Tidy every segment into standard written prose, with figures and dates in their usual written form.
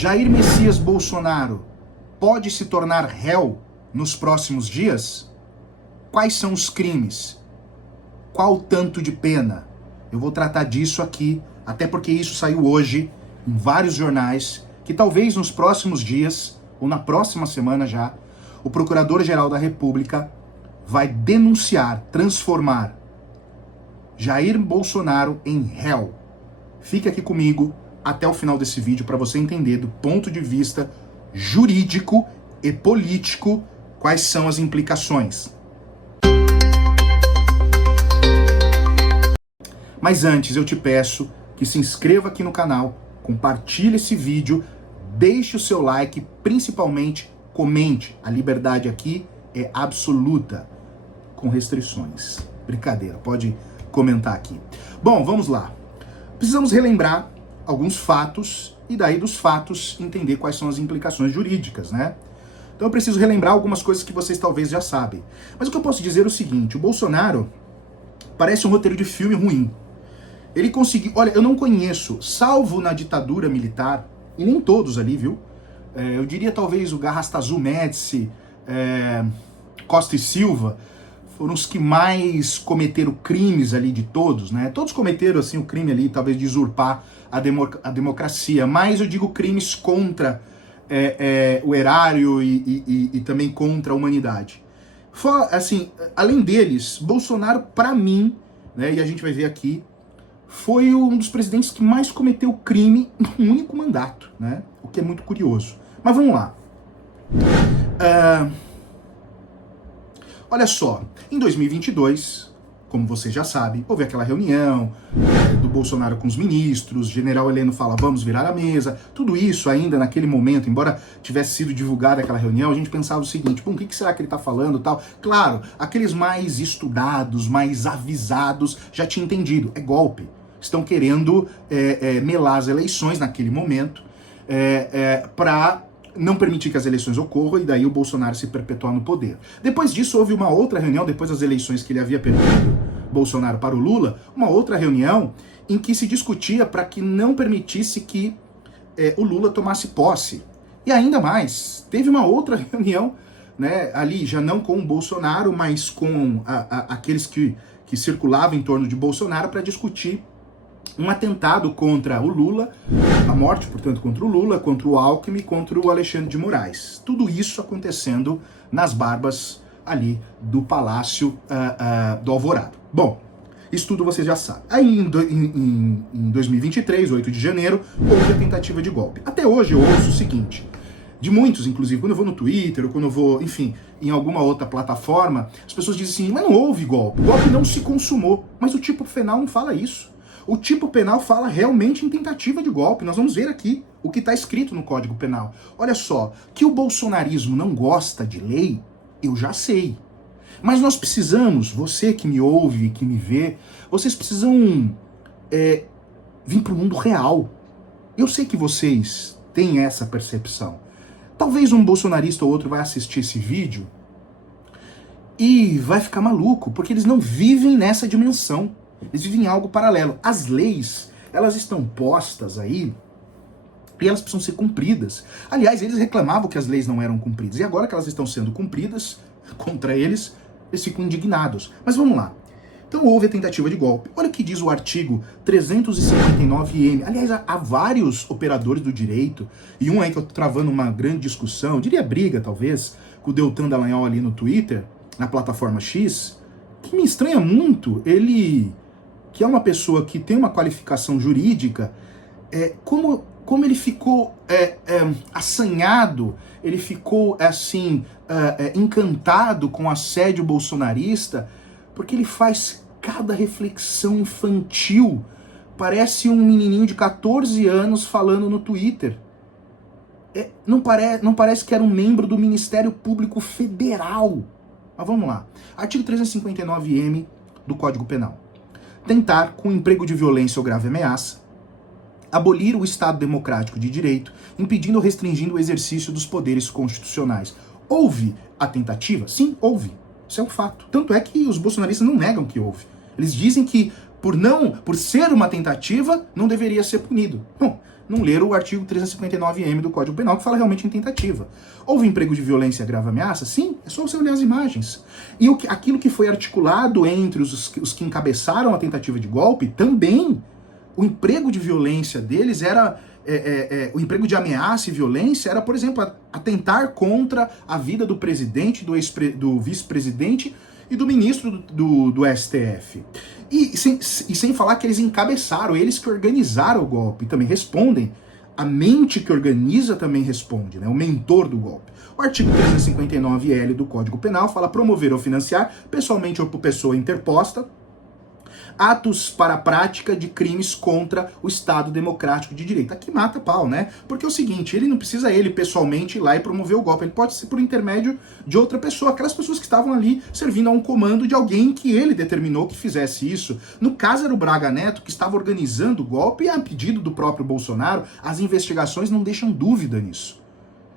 Jair Messias Bolsonaro pode se tornar réu nos próximos dias? Quais são os crimes? Qual o tanto de pena? Eu vou tratar disso aqui, até porque isso saiu hoje em vários jornais, que talvez nos próximos dias, ou na próxima semana já, o Procurador-Geral da República vai denunciar, transformar Jair Bolsonaro em réu. Fique aqui comigo até o final desse vídeo para você entender do ponto de vista jurídico e político quais são as implicações. Mas antes eu te peço que se inscreva aqui no canal, compartilhe esse vídeo, deixe o seu like, principalmente comente. A liberdade aqui é absoluta, com restrições. Brincadeira, pode comentar aqui. Bom, vamos lá. Precisamos relembrar alguns fatos e daí dos fatos entender quais são as implicações jurídicas, né? Então eu preciso relembrar algumas coisas que vocês talvez já sabem. Mas o que eu posso dizer é o seguinte, o Bolsonaro parece um roteiro de filme ruim. Ele conseguiu, olha, eu não conheço, salvo na ditadura militar, e nem todos ali, viu? Eu diria talvez o Garrastazu Médici, Costa e Silva, foram os que mais cometeram crimes ali de todos, né? Todos cometeram, assim, o crime ali, talvez, de usurpar a democracia, mas eu digo crimes contra o erário e também contra a humanidade. Assim, além deles, Bolsonaro, para mim, né, e a gente vai ver aqui, foi um dos presidentes que mais cometeu crime num único mandato, né? O que é muito curioso. Mas vamos lá. Olha só, em 2022, como você já sabe, houve aquela reunião do Bolsonaro com os ministros, o general Heleno fala, vamos virar a mesa, tudo isso ainda naquele momento, embora tivesse sido divulgada aquela reunião, a gente pensava o seguinte, o que será que ele está falando tal? Claro, aqueles mais estudados, mais avisados, já tinham entendido, é golpe. Estão querendo melar as eleições naquele momento para não permitir que as eleições ocorram e daí o Bolsonaro se perpetuar no poder. Depois disso houve uma outra reunião, depois das eleições que ele havia perdido, Bolsonaro para o Lula, uma outra reunião em que se discutia para que não permitisse que o Lula tomasse posse. E ainda mais, teve uma outra reunião, né, ali já não com o Bolsonaro, mas com aqueles que circulavam em torno de Bolsonaro para discutir um atentado contra o Lula, a morte, portanto, contra o Lula, contra o Alckmin, contra o Alexandre de Moraes. Tudo isso acontecendo nas barbas ali do Palácio do Alvorada. Bom, isso tudo vocês já sabem. Aí em 2023, 8 de janeiro, houve a tentativa de golpe. Até hoje eu ouço o seguinte, de muitos, inclusive, quando eu vou no Twitter, ou quando eu vou, enfim, em alguma outra plataforma, as pessoas dizem assim, mas não houve golpe, o golpe não se consumou. Mas o tipo penal não fala isso. O tipo penal fala realmente em tentativa de golpe. Nós vamos ver aqui o que está escrito no Código Penal. Olha só, que o bolsonarismo não gosta de lei, eu já sei. Mas nós precisamos, você que me ouve, que me vê, vocês precisam vir para o mundo real. Eu sei que vocês têm essa percepção. Talvez um bolsonarista ou outro vai assistir esse vídeo e vai ficar maluco, porque eles não vivem nessa dimensão. Eles vivem em algo paralelo. As leis, elas estão postas aí e elas precisam ser cumpridas. Aliás, eles reclamavam que as leis não eram cumpridas. E agora que elas estão sendo cumpridas contra eles, eles ficam indignados. Mas vamos lá. Então houve a tentativa de golpe. Olha o que diz o artigo 359-M. Aliás, há vários operadores do direito, e um aí que eu tô travando uma grande discussão, eu diria briga talvez, com o Deltan Dallagnol ali no Twitter, na plataforma X, que me estranha muito, ele, que é uma pessoa que tem uma qualificação jurídica, como ele ficou assanhado, ele ficou assim, encantado com o assédio bolsonarista, porque ele faz cada reflexão infantil, parece um menininho de 14 anos falando no Twitter. Não parece que era um membro do Ministério Público Federal. Mas vamos lá. Artigo 359-M do Código Penal. Tentar, com emprego de violência ou grave ameaça, abolir o Estado democrático de direito, impedindo ou restringindo o exercício dos poderes constitucionais. Houve a tentativa? Sim, houve. Isso é um fato. Tanto é que os bolsonaristas não negam que houve. Eles dizem que por ser uma tentativa, não deveria ser punido. Bom, não leram o artigo 359-M do Código Penal, que fala realmente em tentativa. Houve emprego de violência, grave ameaça? Sim, é só você olhar as imagens. E aquilo que foi articulado entre os que encabeçaram a tentativa de golpe, também, o emprego de violência deles era... o emprego de ameaça e violência era, por exemplo, atentar contra a vida do presidente, do vice-presidente e do ministro do STF. E sem falar que eles encabeçaram, eles que organizaram o golpe, também respondem. A mente que organiza também responde, né? O mentor do golpe. O artigo 359-L do Código Penal fala promover ou financiar, pessoalmente ou por pessoa interposta, atos para a prática de crimes contra o Estado Democrático de Direito. Aqui mata pau, né? Porque é o seguinte, ele não precisa pessoalmente ir lá e promover o golpe, ele pode ser por intermédio de outra pessoa, aquelas pessoas que estavam ali servindo a um comando de alguém que ele determinou que fizesse isso. No caso era o Braga Neto, que estava organizando o golpe, e a pedido do próprio Bolsonaro, as investigações não deixam dúvida nisso.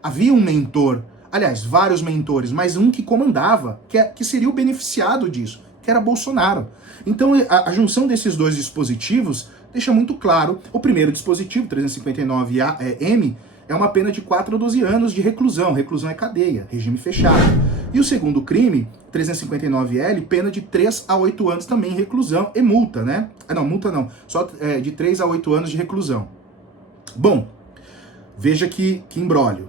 Havia um mentor, aliás, vários mentores, mas um que comandava, que seria o beneficiado disso, que era Bolsonaro. Então a junção desses dois dispositivos deixa muito claro. O primeiro dispositivo, 359-M, é uma pena de 4 a 12 anos de reclusão. Reclusão é cadeia, regime fechado. E o segundo crime, 359-L, pena de 3 a 8 anos também reclusão e multa, né? Não, multa não, só de 3 a 8 anos de reclusão. Bom, veja que imbróglio.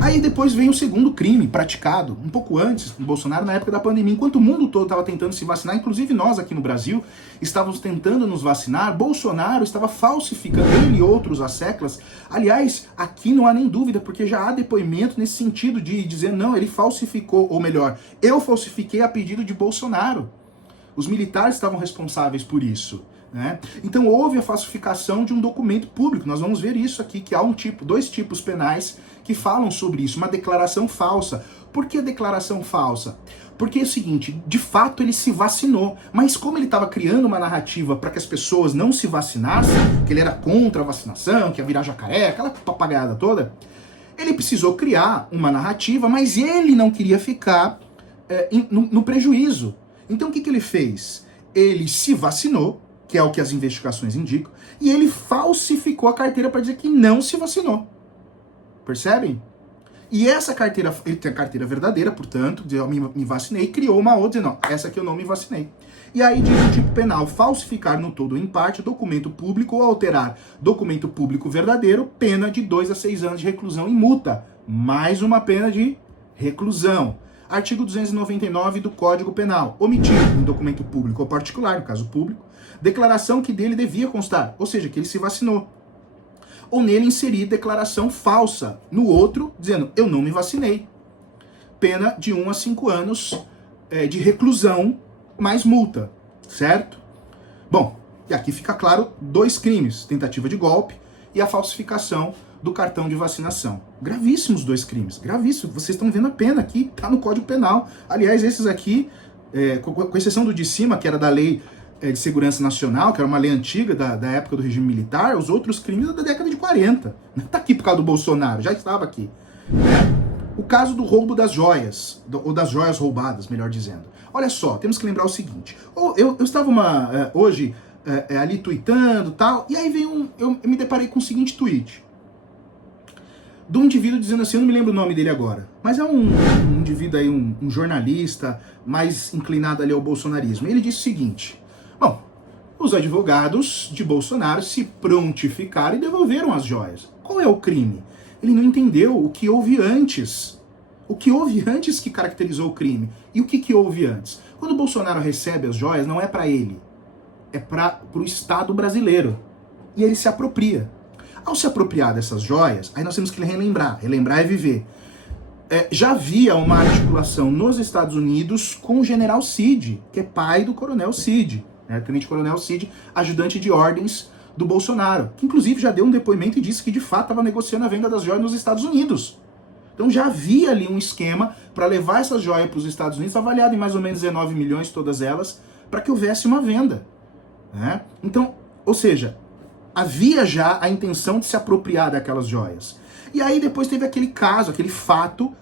Aí depois vem o segundo crime praticado, um pouco antes, do Bolsonaro, na época da pandemia. Enquanto o mundo todo estava tentando se vacinar, inclusive nós aqui no Brasil estávamos tentando nos vacinar, Bolsonaro estava falsificando, ele e outros asseclas. Aliás, aqui não há nem dúvida, porque já há depoimento nesse sentido de dizer, não, ele falsificou, ou melhor, eu falsifiquei a pedido de Bolsonaro. Os militares estavam responsáveis por isso. Né? Então houve a falsificação de um documento público. Nós vamos ver isso aqui, que há dois tipos penais que falam sobre isso, uma declaração falsa. Por que declaração falsa? Porque é o seguinte, de fato ele se vacinou, mas como ele estava criando uma narrativa para que as pessoas não se vacinassem, que ele era contra a vacinação, que ia virar jacaré, aquela papagaiada toda, ele precisou criar uma narrativa, mas ele não queria ficar no prejuízo. Então o que ele fez? Ele se vacinou, que é o que as investigações indicam, e ele falsificou a carteira para dizer que não se vacinou. Percebem? E essa carteira, ele tem a carteira verdadeira, portanto, eu me vacinei, criou uma outra, dizendo, não, essa aqui eu não me vacinei. E aí diz o tipo penal, falsificar no todo ou em parte documento público ou alterar documento público verdadeiro, pena de 2 a 6 anos de reclusão e multa. Mais uma pena de reclusão. Artigo 299 do Código Penal, omitir em documento público ou particular, no caso público, declaração que dele devia constar, ou seja, que ele se vacinou. Ou nele inserir declaração falsa, no outro, dizendo, eu não me vacinei. Pena de 1 a 5 anos de reclusão, mais multa, certo? Bom, e aqui fica claro 2 crimes, tentativa de golpe e a falsificação do cartão de vacinação. Gravíssimos 2 crimes, gravíssimos. Vocês estão vendo a pena aqui, tá no Código Penal. Aliás, esses aqui, com exceção do de cima, que era da lei de segurança nacional, que era uma lei antiga da época do regime militar, os outros crimes da década de 40. Não tá aqui por causa do Bolsonaro, já estava aqui. O caso do roubo das joias, ou das joias roubadas, melhor dizendo. Olha só, temos que lembrar o seguinte. Eu estava hoje ali tweetando e tal, e aí eu me deparei com o seguinte tweet. De um indivíduo dizendo assim, eu não me lembro o nome dele agora, mas é um indivíduo aí, um jornalista mais inclinado ali ao bolsonarismo. Ele disse o seguinte, bom, os advogados de Bolsonaro se prontificaram e devolveram as joias. Qual é o crime? Ele não entendeu o que houve antes. O que houve antes que caracterizou o crime. E o que houve antes? Quando o Bolsonaro recebe as joias, não é para ele, é para o Estado brasileiro. E ele se apropria. Ao se apropriar dessas joias, aí nós temos que relembrar. Relembrar é viver. Já havia uma articulação nos Estados Unidos com o general Cid, que é pai do coronel Cid, né? Tenente Coronel Cid, ajudante de ordens do Bolsonaro, que inclusive já deu um depoimento e disse que de fato estava negociando a venda das joias nos Estados Unidos. Então já havia ali um esquema para levar essas joias para os Estados Unidos, avaliado em mais ou menos 19 milhões, todas elas, para que houvesse uma venda. Né? Então, ou seja, havia já a intenção de se apropriar daquelas joias. E aí depois teve aquele caso, aquele fato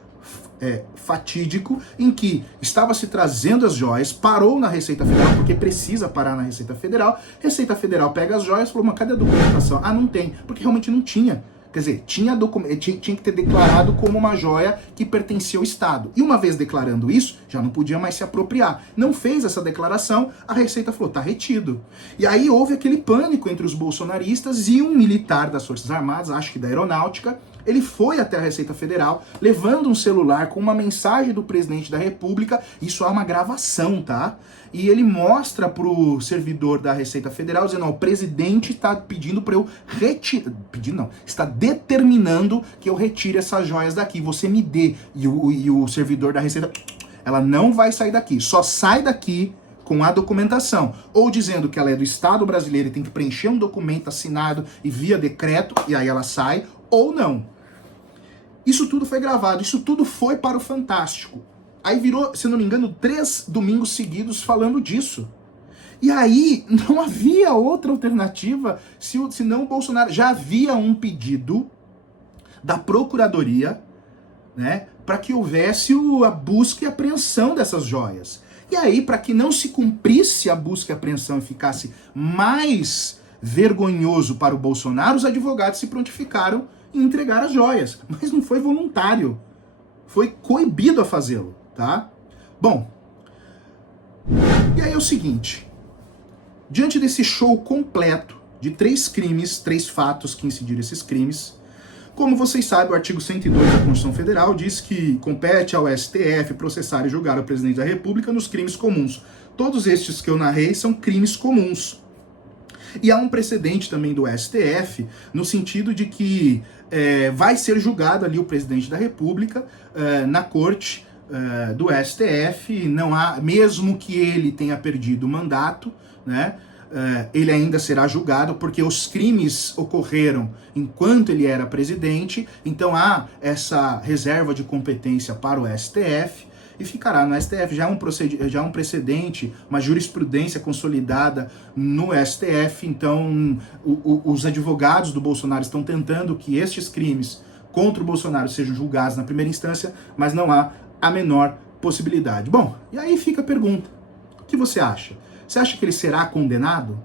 fatídico em que estava se trazendo as joias, parou na Receita Federal, porque precisa parar na Receita Federal pega as joias e falou, mas cadê a documentação? Ah, não tem, porque realmente não tinha. Quer dizer, tinha que ter declarado como uma joia que pertencia ao Estado. E uma vez declarando isso, já não podia mais se apropriar. Não fez essa declaração, a Receita falou, tá retido. E aí houve aquele pânico entre os bolsonaristas e um militar das Forças Armadas, acho que da Aeronáutica, ele foi até a Receita Federal, levando um celular com uma mensagem do presidente da República, isso é uma gravação, tá? E ele mostra pro servidor da Receita Federal, dizendo, o presidente está pedindo para eu retirar, pedindo não, está determinando que eu retire essas joias daqui, você me dê. E o servidor da Receita, ela não vai sair daqui, só sai daqui com a documentação, ou dizendo que ela é do Estado brasileiro e tem que preencher um documento assinado e via decreto, e aí ela sai, ou não. Isso tudo foi gravado, isso tudo foi para o Fantástico. Aí virou, se não me engano, 3 domingos seguidos falando disso. E aí não havia outra alternativa senão o Bolsonaro. Já havia um pedido da Procuradoria, né, para que houvesse a busca e apreensão dessas joias. E aí, para que não se cumprisse a busca e apreensão e ficasse mais vergonhoso para o Bolsonaro, os advogados se prontificaram em entregar as joias. Mas não foi voluntário. Foi coibido a fazê-lo, tá? Bom, e aí é o seguinte. Diante desse show completo de 3 crimes, 3 fatos que incidiram esses crimes, como vocês sabem, o artigo 102 da Constituição Federal diz que compete ao STF processar e julgar o presidente da República nos crimes comuns. Todos estes que eu narrei são crimes comuns. E há um precedente também do STF, no sentido de que vai ser julgado ali o presidente da República na corte do STF, não há, mesmo que ele tenha perdido o mandato, né? Ele ainda será julgado, porque os crimes ocorreram enquanto ele era presidente, então há essa reserva de competência para o STF, e ficará no STF, já é um precedente, uma jurisprudência consolidada no STF, então os advogados do Bolsonaro estão tentando que estes crimes contra o Bolsonaro sejam julgados na primeira instância, mas não há a menor possibilidade. Bom, e aí fica a pergunta, o que você acha? Você acha que ele será condenado?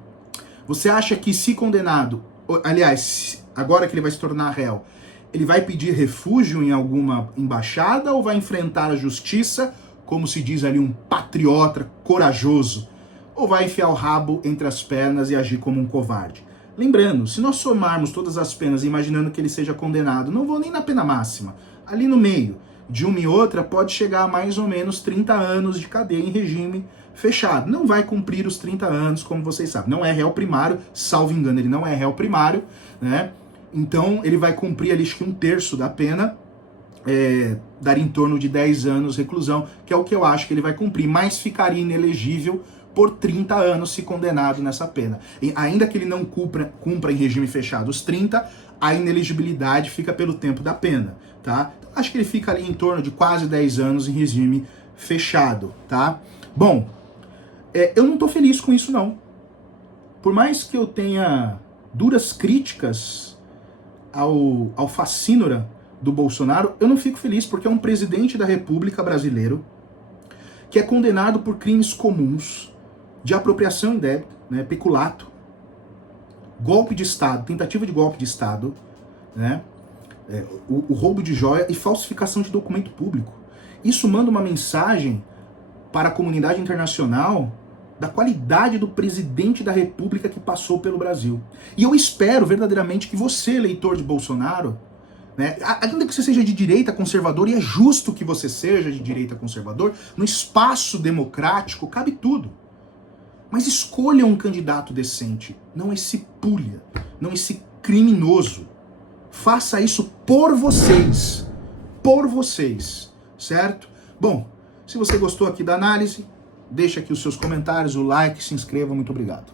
Você acha que se condenado, aliás, agora que ele vai se tornar réu, ele vai pedir refúgio em alguma embaixada ou vai enfrentar a justiça, como se diz ali, um patriota corajoso? Ou vai enfiar o rabo entre as pernas e agir como um covarde? Lembrando, se nós somarmos todas as penas imaginando que ele seja condenado, não vou nem na pena máxima, ali no meio, de uma e outra, pode chegar a mais ou menos 30 anos de cadeia em regime fechado. Não vai cumprir os 30 anos, como vocês sabem. Não é réu primário, salvo engano, ele não é réu primário, né? Então, ele vai cumprir ali, acho que 1/3 da pena, dar em torno de 10 anos de reclusão, que é o que eu acho que ele vai cumprir, mas ficaria inelegível por 30 anos se condenado nessa pena. E ainda que ele não cumpra em regime fechado os 30, a inelegibilidade fica pelo tempo da pena, tá? Acho que ele fica ali em torno de quase 10 anos em regime fechado, tá? Bom, eu não tô feliz com isso, não. Por mais que eu tenha duras críticas ao facínora do Bolsonaro, eu não fico feliz, porque é um presidente da República brasileiro que é condenado por crimes comuns de apropriação indébita, né, peculato, golpe de Estado, tentativa de golpe de Estado, né, o roubo de joia e falsificação de documento público. Isso manda uma mensagem para a comunidade internacional da qualidade do presidente da República que passou pelo Brasil. E eu espero verdadeiramente que você, eleitor de Bolsonaro, né, ainda que você seja de direita conservador, e é justo que você seja de direita conservador, no espaço democrático cabe tudo. Mas escolha um candidato decente, não esse pulha, não esse criminoso. Faça isso por vocês, certo? Bom, se você gostou aqui da análise, deixa aqui os seus comentários, o like, se inscreva, muito obrigado.